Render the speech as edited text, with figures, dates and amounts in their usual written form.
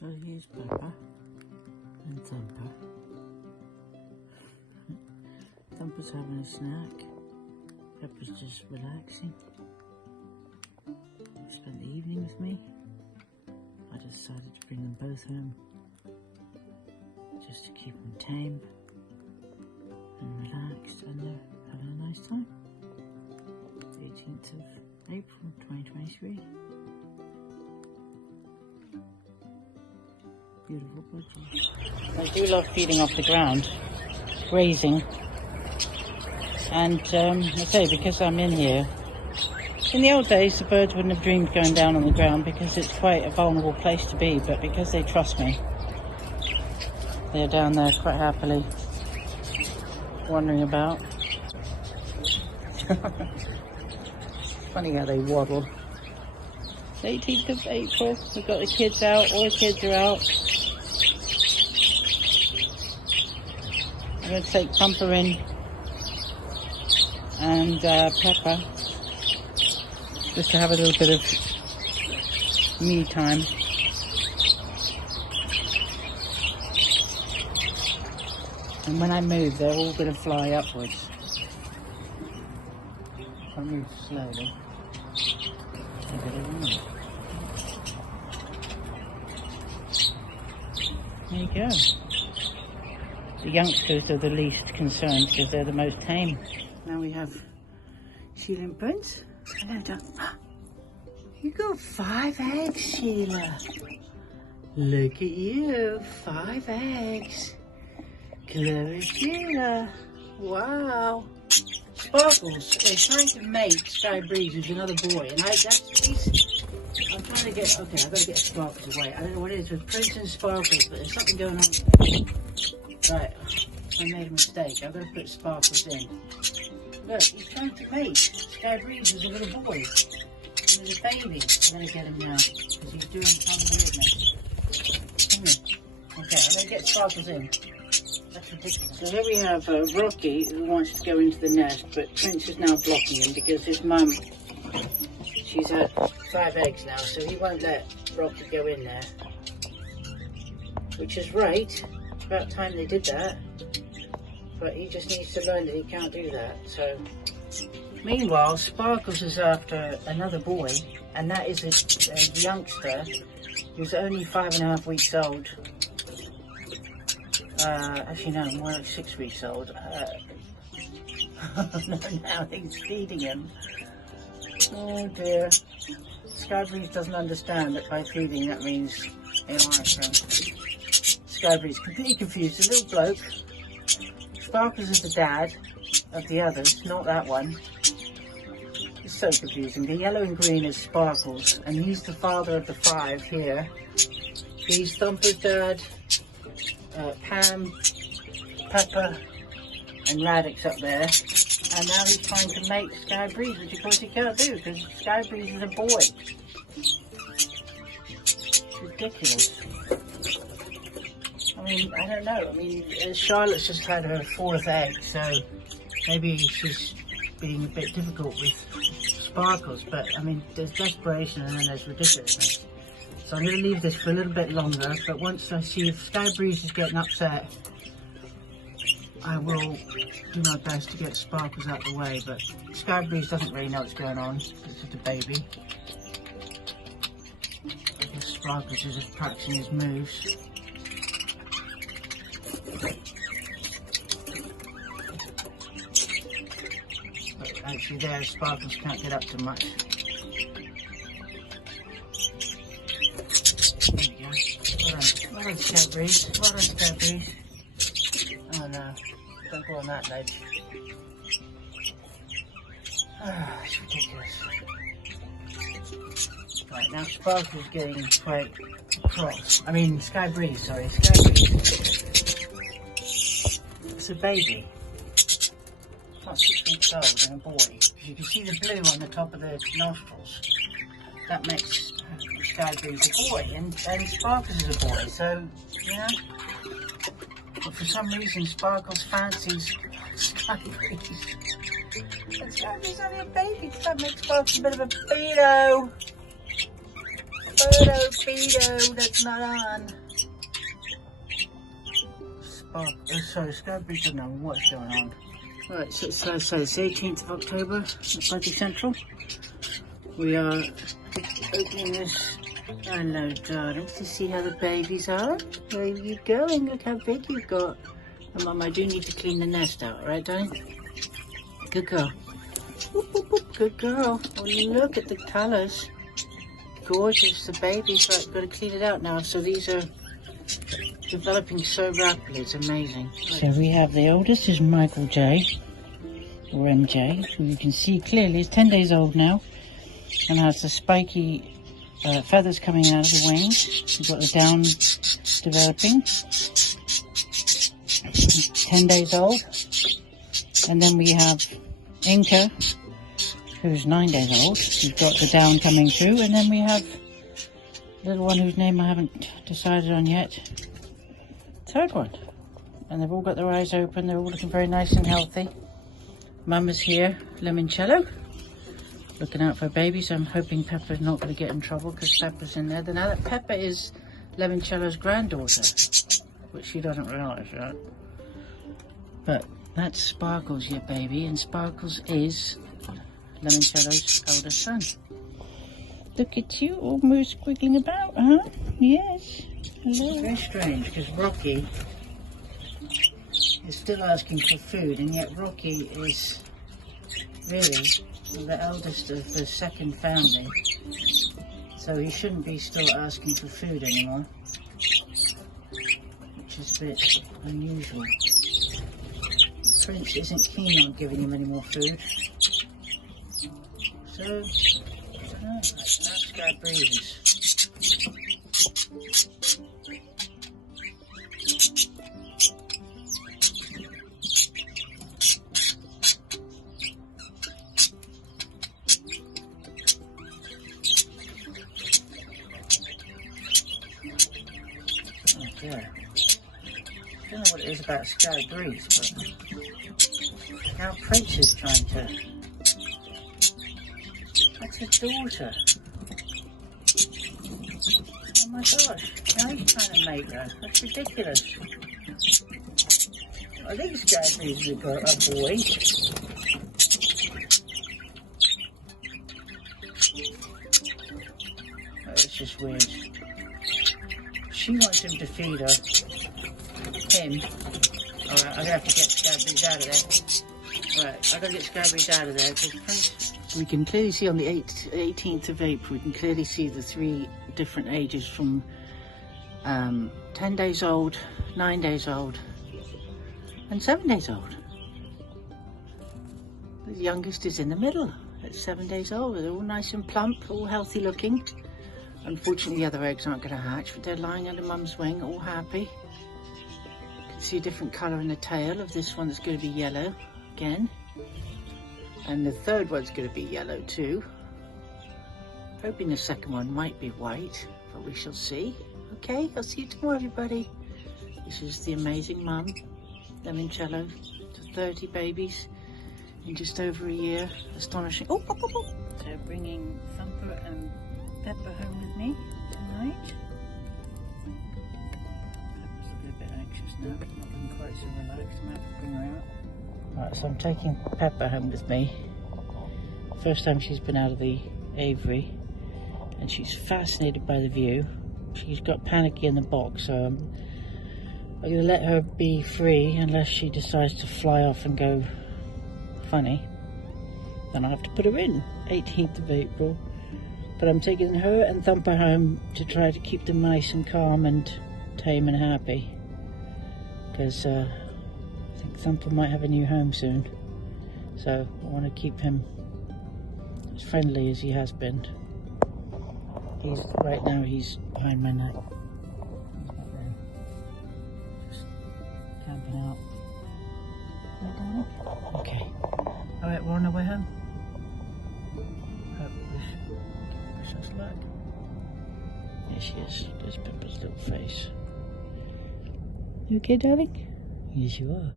So here's Pepper and Thumper. Thumper's having a snack. Pepper's just relaxing. Spent the evening with me. I decided to bring them both home just to keep them tame and relaxed, and they're having a nice time. 18th of April 2023. Beautiful Budgies. I do love feeding off the ground, grazing, and I say, because I'm in here, in the old days the birds wouldn't have dreamed going down on the ground because it's quite a vulnerable place to be, but because they trust me, they're down there quite happily wandering about. Funny how they waddle. 18th of April, we've got the kids out, all the kids are out. I'm going to take Thumper in and Pepper just to have a little bit of me time. And when I move, they're all going to fly upwards. I'll move slowly. Give it a run. There you go. The youngsters are the least concerned because they're the most tame. Now we have Sheila and Prince. Hello, Doc. You got 5 eggs, Sheila. Look at you, 5 eggs. Clever Sheila. Wow. Sparkles is trying to make Sky Breeze with another boy, and I'm trying to get, okay, I've got to get Sparkles away. I don't know what it is with Prince and Sparkles, but there's something going on. Right, I made a mistake. I've got to put Sparkles in. Look, he's trying to mate. Sky Breeze was a little boy. He was a baby. I'm going to get him now, because he's doing some weirdness. Come here. Okay, I'm going to get Sparkles in. That's ridiculous. So here we have Rocky, who wants to go into the nest, but Prince is now blocking him because his mum, she's had 5 eggs now, so he won't let Rocky go in there. Which is right. It's about time they did that. But he just needs to learn that he can't do that. So, meanwhile, Sparkles is after another boy, and that is a youngster who's only 5.5 weeks old. Actually no, more like 6 weeks old. No, now he's feeding him. Oh dear. Sky Breeze doesn't understand that by feeding that means he likes him. Sky Breeze completely confused, a little bloke. Sparkles is the dad of the others, not that one. It's so confusing. The yellow and green is Sparkles, and he's the father of the 5 here. He's Thumper's dad. Pam, Pepper, and Radix up there, and now he's trying to mate Sky Breeze, which of course he can't do because Sky Breeze is a boy. It's ridiculous. I mean, I don't know. I mean, Charlotte's just had her 4th egg, so maybe she's being a bit difficult with Sparkles, but I mean, there's desperation and then there's ridiculousness. So I'm going to leave this for a little bit longer, but once I see if Sky Breeze is getting upset, I will do my best to get Sparkles out of the way, but Sky Breeze doesn't really know what's going on, because it's a baby. I guess Sparkles is just practicing his moves. But actually there, Sparkles can't get up to much. Well done, Sky Breeze. Well done, Sky Breeze. Oh no, don't go on that ledge. Ah, it's ridiculous. Right, now Sparkle's getting quite cross. I mean, Sky Breeze, sorry. Sky Breeze. It's a baby. It's not 6 weeks old and a boy. You can see the blue on the top of the nostrils. That makes Sky Breeze a boy, and Sparkles is a boy, so, you know. But for some reason, Sparkles fancies Sky Breeze. And Sky Breeze is only a baby, so that makes Sparkles a bit of a pedo. Photo Fido, that's not on. Sorry, Skyberry doesn't know what's going on. Right, so it's it's 18th of October at Budgie Central. We are opening this. Hello, darling, to see how the babies are. Where are you going? Look how big you've got. And Mum, I do need to clean the nest out, right, darling? Good girl. Whoop, whoop, whoop. Good girl. Oh, look at the colours. Gorgeous, the babies. Right, got to clean it out now. So these are developing so rapidly, it's amazing. So we have the oldest is Michael J, or MJ, who you can see clearly is 10 days old now, and has the spiky feathers coming out of the wings. We've got the down developing. 10 days old. And then we have Inca, who's 9 days old. We've got the down coming through, and then we have the little one whose name I haven't decided on yet. Third one. And they've all got their eyes open. They're all looking very nice and healthy. Mum is here, limoncello, looking out for babies. I'm hoping Pepper's not going to get in trouble because Pepper's in there. Now that Pepper is limoncello's granddaughter, which she doesn't realise yet. But that's Sparkles, your baby, and Sparkles is limoncello's older son. Look at you, almost squiggling about, huh? Yes. Hello. Very strange, because Rocky is still asking for food, and yet Rocky is really the eldest of the second family, so he shouldn't be still asking for food anymore, which is a bit unusual. Prince isn't keen on giving him any more food, so I don't know, that's Guy Breeze. Yeah. I don't know what it is about Sky Breeze, but now Prince is trying to. That's his daughter. Oh my gosh, now he's trying to mate her. That's ridiculous. I think Sky Breeze has got a boy. Oh, it's just weird. She wants him to feed him. Alright, I'm gonna have to get Scabbers out of there. Alright, I've got to get Scabbers out of there because Prince. We can clearly see on the 18th of April, we can clearly see the 3 different ages from 10 days old, 9 days old, and 7 days old. The youngest is in the middle at 7 days old. They're all nice and plump, all healthy looking. Unfortunately, the other eggs aren't going to hatch, but they're lying under Mum's wing, all happy. You can see a different colour in the tail of this one that's going to be yellow again. And the third one's going to be yellow too. Hoping the second one might be white, but we shall see. Okay, I'll see you tomorrow, everybody. This is the amazing mum, limoncello, to 30 babies in just over a year. Astonishing. Oh, oh, oh, oh. So bringing Thumper and Pepper home with me tonight. Pepper's looking a bit anxious now, not looking quite so relaxed. I'm going to have to bring her out. Right, so I'm taking Pepper home with me. First time she's been out of the aviary, and she's fascinated by the view. She's got panicky in the box, so I'm going to let her be free unless she decides to fly off and go funny. Then I'll have to put her in, 18th of April. But I'm taking her and Thumper home to try to keep them nice and calm and tame and happy. Because I think Thumper might have a new home soon. So I want to keep him as friendly as he has been. Right now he's behind my neck. He's not there. Just camping out. Okay. Alright, we're on our way home. Wish us luck. There she is. There's Pepper's little face. You okay, darling? Yes, you are.